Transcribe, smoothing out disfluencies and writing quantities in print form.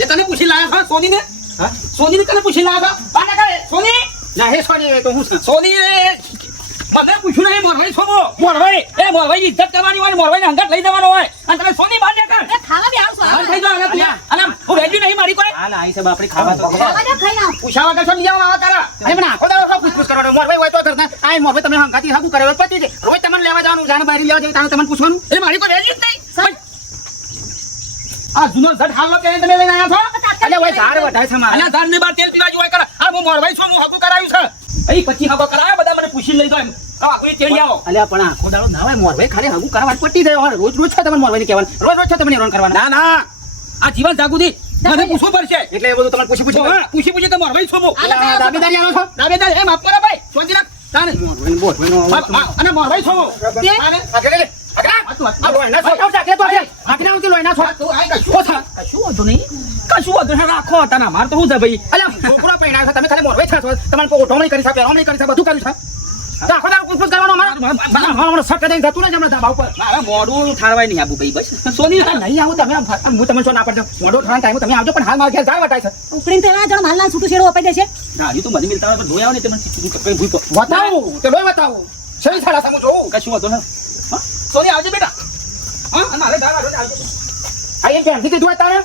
એ તને પૂછી લાયા છો સોની ને હા સોની ને તને પૂછી લાયા છો બાને કરે સોની ના હે સોની તો હું સોની મને પૂછ્યું નહીં મોરભાઈ છોમો મોરભાઈ એ મોરભાઈ ઇજ્જત કરવાની હોય મોરભાઈ ને હંગાત લઈ જવાનો હોય અને તમે સોની બાને કર એ ખાવા બી આવશો આ ખાઈ જાવ અને હું વેલ્યુ નહીં મારી કોઈ હાલ આઈ સાહેબ આપણે ખાવા તો ખાવા દે ખાઈ ના પૂછા વગર છો લીયા આવા તારા અરે મને આખો દાડો પૂછપૂછ કરવાનો મોરભાઈ હોય તો કરતા આય મોરભાઈ તમે હંગાતી હાકુ કરે પતી દે રોજ તમને લેવા જવાનું જાણ બહાર લેવા જવાનું તમને પૂછવાનું એટલે મારી કોઈ વેલ્યુ જ નહીં આ જૂનો ઝટ હાલનો કે તમે લઈને આયા છો અલે ઓય ઝાડ વઢાય છે મારા અલા ઝાડ ને બાર તેલ પીવા જોય કર આ હું મોરભાઈ છું હું હકુ કરાવ્યું છે અહીં 25 હકો કરાયા બધા મને પૂછી લઈ જાય આ કોઈ તેડી આવો અલ્યા પણ આખો દાડો ના હોય મોરભાઈ ખાલી હકુ કરવા પટ્ટી જાય રોજ રોજ છે તમને મોરભાઈ ને કહેવાનું રોજ રોજ છે તમને હેરાન કરવાના ના ના આ જીવન જાગુદી મને પૂછવું પડશે એટલે એ બધું તમને પૂછી કે મોરભાઈ છો દાબેદારી આનો છો દાબેદારી એમ આપ કરો ભાઈ સોજી રાખ તાને મોરભાઈ અને મોરભાઈ છો તે આગળ રાખો તને માર તો હું છે ભાઈ અલ્યા છોકરો પૈણા છે તમે ખાલી મોરભાઈ છો તમારે ઓટોમણી કરી શકે રોમણી કરી શકે બધું કર્યું છે આખો દાડો પૂછપૂછ કરવાનો મારા સટ દઈને જતું ને જમણા ધાબા ઉપર મારા મોડું ઠારવાય નહીં આબુ ભાઈ બસ સોની નહીં આવું તમે હું તમને શું ના પડજો મોડું ઠારવાનો ટાઈમ તમે આવજો પણ હાલ મારા ઘેર ઝાડ વટાય છે ઉકળીને તેના જણ માલના છૂટું છેડો અપાઈ દેશે ના હજી તો મને મિલતા હોય તો ધોયા ને તે મને કઈ ભૂઈ બતાવું તે લોય બતાવું સહી સાડા સામું જોઉં કશું હતો ને સોની આવજે બેટા હા મારે ધાર આવજો આ એમ કે હજી કીધું તારે